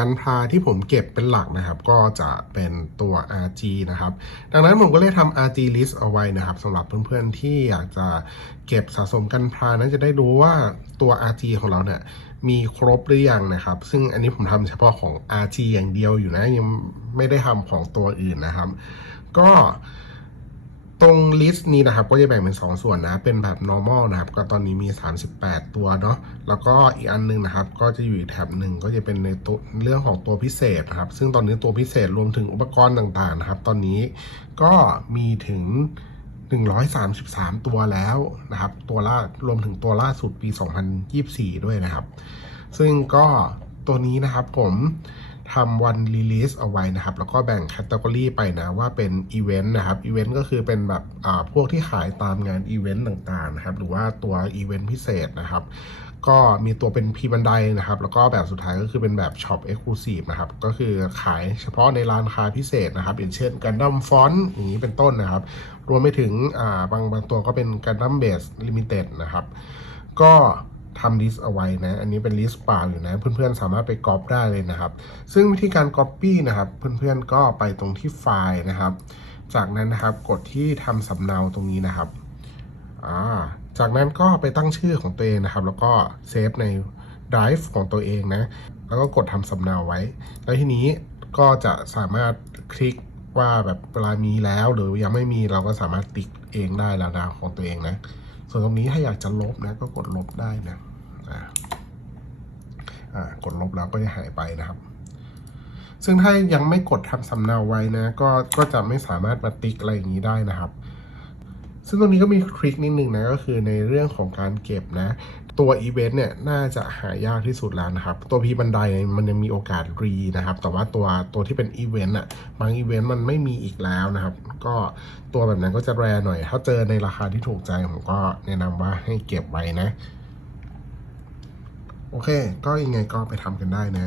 การพาที่ผมเก็บเป็นหลักนะครับก็จะเป็นตัว RG นะครับ ดังนั้นผมก็เลยทำ RG list เอาไว้นะครับสำหรับเพื่อนๆที่อยากจะเก็บสะสมกันพานั้นจะได้รู้ว่าตัว RG ของเราเนี่ยมีครบหรือยังนะครับ ซึ่งอันนี้ผมทำเฉพาะของ RG อย่างเดียวอยู่นะยังไม่ได้ทำของตัวอื่นนะครับ ก็ ตรงลิสต์นี้นะครับก็จะแบ่งเป็น 2 ส่วนนะ เป็นแบบ normal นะครับ ก็ตอนนี้มี 38 ตัวเนาะแล้วก็อีกอันหนึงนะครับ ก็จะอยู่อีกแถบหนึ่งก็จะเป็นในตัวเรื่องของตัวพิเศษนะครับ ซึ่งตอนนี้ตัวพิเศษรวมถึงอุปกรณ์ต่างๆนะครับ ตอนนี้ก็มีถึง 133 ตัวแล้วนะครับ ตัวล่ารวมถึงตัวล่าสุดปี 2024 ด้วยนะครับ ซึ่งก็ตัวนี้นะครับผม ทำวันรีลิสเอาไว้นะครับ แล้วก็แบ่งแคตตากรีไปนะว่าเป็นอีเวนต์นะครับอีเวนต์ก็คือเป็นแบบอ่าพวกที่ขายตามงานอีเวนต์ต่างๆนะครับ หรือว่าตัวอีเวนต์พิเศษนะครับ ก็มีตัวเป็นพีบันไดนะครับ แล้วก็แบบสุดท้ายก็คือเป็นแบบช็อปเอ็กซ์คลูซีฟนะครับ ก็คือขายเฉพาะในร้านค้าพิเศษนะครับ อย่างเช่นกันดั้มฟอนต์อย่างนี้เป็นต้นนะครับ รวมไปถึงอ่าบางบางตัวก็เป็นกันดั้มเบสลิมิเต็ดนะครับ ก็ ทำลิสต์เอาไว้นะ อันนี้เป็นลิสต์เปล่าอยู่นะ เพื่อนๆ สามารถไปก๊อปได้เลยนะครับ ซึ่งวิธีการ Copy นะครับ เพื่อนๆ ก็ไปตรงที่ไฟล์นะครับ จากนั้นนะครับกดที่ทำสำเนาตรงนี้นะครับ อ่า จากนั้นก็ไปตั้งชื่อของตัวเองนะครับ แล้วก็เซฟใน Drive ของตัวเองนะ แล้วก็กดทำสำเนาไว้ แล้วทีนี้ก็จะสามารถคลิก ว่าแบบเวลามีแล้วหรือยังไม่มีเราก็สามารถติ๊กเองได้แล้วนะของตัวเองนะ ส่วนตรงนี้ถ้าอยากจะลบนะก็กดลบได้นะอ่าอ่ากดลบแล้วก็จะหายไปนะครับ ซึ่งถ้ายังไม่กดทำสำเนาไว้นะ ก็ก็จะไม่สามารถมาติ๊กอะไรอย่างนี้ได้นะครับ ซึ่งตรงนี้ก็มีทริคนิดนึงนะก็คือในเรื่องของการเก็บนะ ตัวอีเวนต์เนี่ยน่าจะหายากที่สุดแล้วนะครับ ตัวพีบันไดมันยังมีโอกาสรีนะครับ แต่ว่าตัวตัวที่เป็นอีเวนต์อะบางอีเวนต์มันไม่มีอีกแล้วนะครับ ก็ตัวแบบนั้นก็จะแรหน่อย ถ้าเจอในราคาที่ถูกใจผมก็แนะนำว่าให้เก็บไว้นะ โอเค ก็ยังไงก็ไปทำกันได้นะ